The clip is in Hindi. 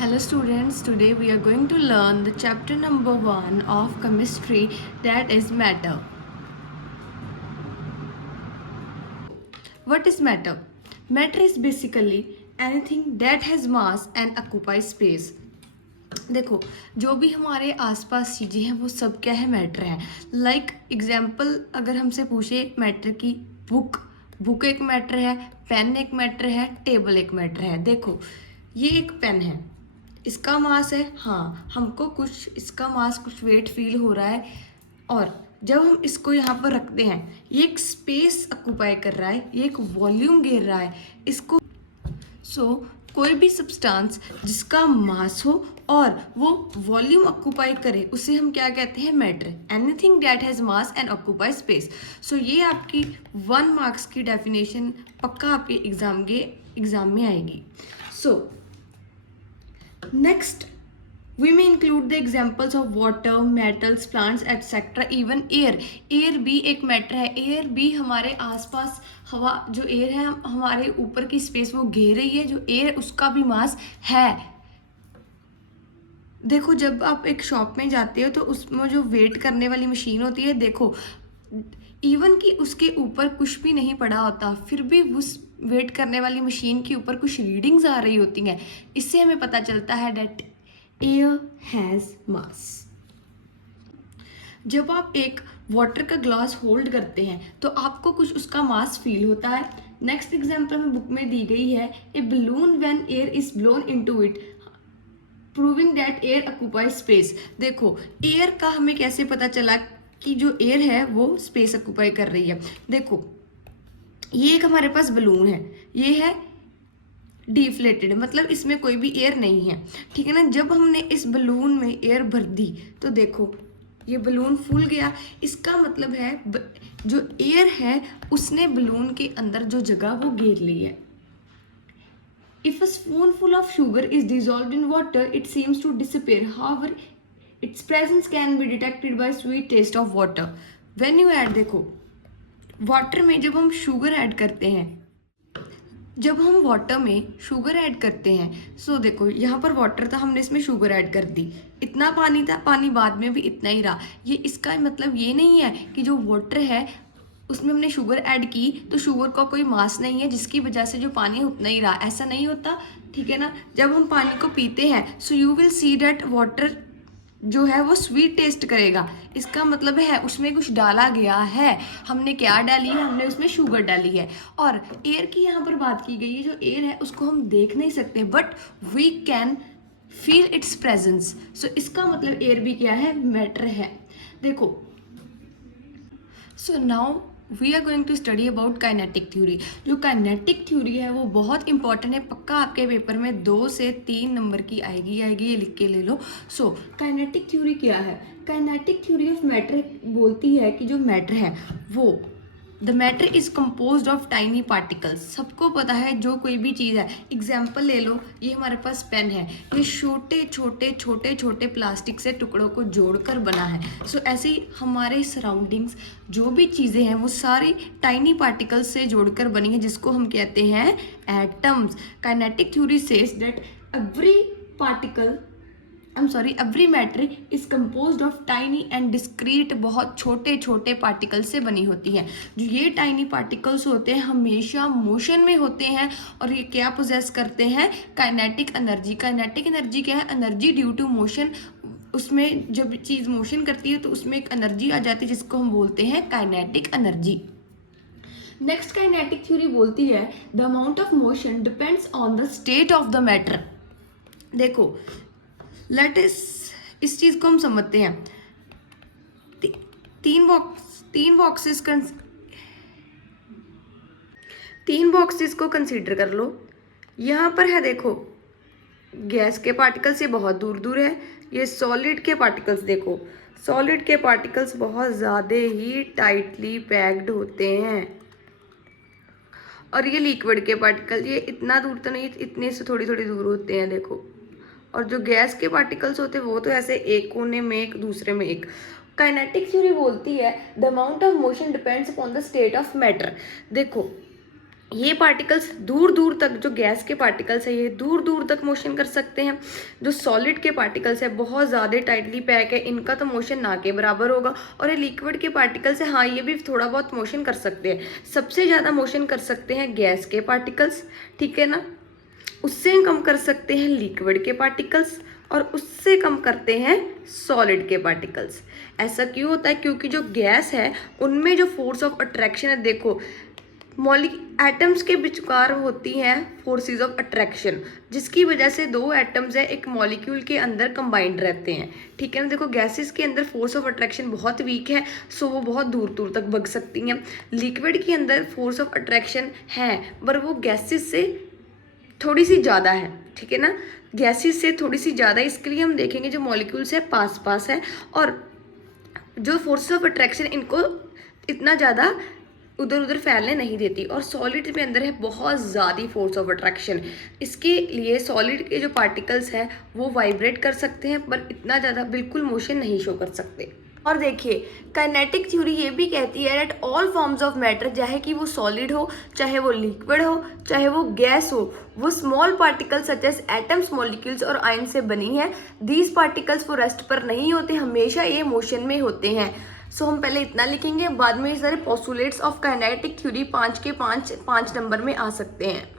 Hello students, today we are going to learn the chapter number 1 of chemistry, that is matter. What is matter? Matter is basically anything that has mass and occupies space. देखो, जो भी हमारे आसपास चीज़ें हैं वो सब क्या है, मैटर है. लाइक एग्जाम्पल अगर हमसे पूछे मैटर की, बुक एक मैटर है, पेन एक मैटर है, टेबल एक मैटर है. देखो, ये एक पेन है, इसका मास है, हाँ हमको कुछ इसका मास, कुछ वेट फील हो रहा है. और जब हम इसको यहाँ पर रखते हैं, ये एक स्पेस ऑक्यूपाई कर रहा है, ये एक वॉल्यूम घेर रहा है इसको. कोई भी सब्सटेंस जिसका मास हो और वो वॉल्यूम ऑक्यूपाई करे उसे हम क्या कहते हैं, matter. Anything that has mass and occupy space. ये आपकी 1 मार्क्स की डेफिनेशन पक्का आपके एग्जाम में आएगी. Next we may include the examples of water, metals, plants, etc. even air. Air भी एक मैटर है. एयर भी हमारे आसपास हवा, जो एयर है हमारे ऊपर की स्पेस वो घेर रही है, जो एयर उसका भी मास है. देखो, जब आप एक शॉप में जाते हो तो उसमें जो वेट करने वाली मशीन होती है, देखो इवन कि उसके ऊपर कुछ भी नहीं पड़ा होता, फिर भी उस वेट करने वाली मशीन के ऊपर कुछ रीडिंग्स आ रही होती हैं. इससे हमें पता चलता है डेट एयर हैज़ मास. जब आप एक वाटर का ग्लास होल्ड करते हैं तो आपको कुछ उसका मास फील होता है. नेक्स्ट एग्जांपल में बुक में दी गई है, a balloon when air is blown into it proving that air occupies space. देखो, एयर का हमें कैसे पता चला कि जो एयर है वो स्पेस ऑक्यूपाई कर रही है. देखो, ये एक हमारे पास बलून है, ये है डिफ्लेटेड, मतलब इसमें कोई भी एयर नहीं है, ठीक है ना. जब हमने इस बलून में एयर भर दी तो देखो ये बलून फूल गया. इसका मतलब है जो एयर है उसने बलून के अंदर जो जगह वो घेर ली है. If a spoonful of sugar is dissolved in water it seems to disappear, however its presence can be detected by sweet taste of water when you add. देखो, वाटर में जब हम शुगर ऐड करते हैं, जब हम वाटर में शुगर ऐड करते हैं, देखो यहाँ पर वाटर था, हमने इसमें शुगर ऐड कर दी, इतना पानी था, पानी बाद में भी इतना ही रहा. ये इसका मतलब ये नहीं है कि जो वाटर है उसमें हमने शुगर ऐड की तो शुगर का कोई मास नहीं है जिसकी वजह से जो पानी है उतना ही रहा. ऐसा नहीं होता, ठीक है ना. जब हम पानी को पीते हैं you will see that water जो है वो स्वीट टेस्ट करेगा. इसका मतलब है उसमें कुछ डाला गया है. हमने क्या डाली है, हमने उसमें शुगर डाली है. और एयर की यहाँ पर बात की गई है, जो एयर है उसको हम देख नहीं सकते but we can feel its presence. इसका मतलब एयर भी क्या है, मैटर है. देखो, now we are going to study about kinetic theory. जो काइनेटिक थ्योरी है वो बहुत इंपॉर्टेंट है, पक्का आपके पेपर में 2 से 3 नंबर की आएगी, ये लिख के ले लो. काइनेटिक थ्योरी क्या है? काइनेटिक थ्योरी ऑफ मैटर बोलती है कि जो मैटर है वो, the matter is compose of tiny particles. सबको पता है जो कोई भी चीज़ है, एग्जाम्पल ले लो, ये हमारे पास पेन है, ये छोटे छोटे प्लास्टिक से टुकड़ों को जोड़कर बना है. ऐसे ही हमारे सराउंडिंग्स जो भी चीज़ें हैं वो सारी टाइनी पार्टिकल्स से जोड़कर बनी है, जिसको हम कहते हैं atoms. Kinetic theory says that every matter is composed of tiny and discrete, बहुत छोटे पार्टिकल्स से बनी होती है. जो ये टाइनी पार्टिकल्स होते हैं हमेशा मोशन में होते हैं और ये क्या पोजेस करते हैं, काइनेटिक एनर्जी. काइनेटिक एनर्जी क्या है, एनर्जी ड्यू टू मोशन. उसमें जब चीज़ मोशन करती है तो उसमें एक एनर्जी आ जाती है जिसको हम बोलते हैं kinetic energy. Next kinetic theory बोलती है the amount of motion depends on the state of the matter. देखो, इस चीज़ को हम समझते हैं. तीन बॉक्सेस को कंसीडर कर लो. यहाँ पर है, देखो गैस के पार्टिकल्स ये बहुत दूर है. ये सॉलिड के पार्टिकल्स, देखो सॉलिड के पार्टिकल्स बहुत ज़्यादा ही टाइटली पैक्ड होते हैं. और ये लिक्विड के पार्टिकल, ये इतना दूर तो नहीं, इतने से थोड़ी दूर होते हैं, देखो. और जो गैस के पार्टिकल्स होते हैं वो तो ऐसे एक कोने में एक, दूसरे में एक. काइनेटिक थ्योरी बोलती है the amount of motion depends upon the state of matter. देखो, ये पार्टिकल्स दूर दूर तक, जो गैस के पार्टिकल्स है ये दूर दूर तक मोशन कर सकते हैं। जो सॉलिड के पार्टिकल्स है बहुत ज़्यादा टाइटली पैक है, इनका तो मोशन ना के बराबर होगा। और ये लिक्विड के पार्टिकल्स है, हाँ ये भी थोड़ा बहुत मोशन कर सकते हैं। सबसे ज़्यादा मोशन कर सकते हैं गैस के पार्टिकल्स, ठीक है ना। उससे कम कर सकते हैं लिक्विड के पार्टिकल्स, और उससे कम करते हैं सॉलिड के पार्टिकल्स। ऐसा क्यों होता है? क्योंकि जो गैस है उनमें जो फोर्स ऑफ अट्रैक्शन है, देखो एटम्स के विचकार होती हैं फोर्सेस ऑफ अट्रैक्शन, जिसकी वजह से दो एटम्स है एक मॉलिक्यूल के अंदर कंबाइंड रहते हैं, ठीक है ना। देखो गैसेस के अंदर फोर्स ऑफ अट्रैक्शन बहुत वीक है, सो वो बहुत दूर दूर तक भाग सकती हैं। लिक्विड के अंदर फोर्स ऑफ अट्रैक्शन है पर वो गैसेस से थोड़ी सी ज़्यादा है, ठीक है ना, गैसेस से थोड़ी सी ज़्यादा। इसके लिए हम देखेंगे जो मॉलिक्यूल्स है पास पास है, और जो फोर्स ऑफ अट्रैक्शन इनको इतना ज़्यादा उधर उधर फैलने नहीं देती। और सॉलिड में अंदर है बहुत ज़्यादा फोर्स ऑफ अट्रैक्शन, इसके लिए सॉलिड के जो पार्टिकल्स हैं वो वाइब्रेट कर सकते हैं पर इतना ज़्यादा बिल्कुल मोशन नहीं शो कर सकते। और देखिए काइनेटिक थ्योरी ये भी कहती है that all forms of matter, चाहे कि वो सॉलिड हो, चाहे वो लिक्विड हो, चाहे वो गैस हो, वो small particles such as atoms, molecules और आयन से बनी है। दीज पार्टिकल्स वो रेस्ट पर नहीं होते, हमेशा ये मोशन में होते हैं। सो हम पहले इतना लिखेंगे, बाद में ये सारे पोस्टुलेट्स ऑफ काइनेटिक थ्योरी 5 के 5 नंबर में आ सकते हैं।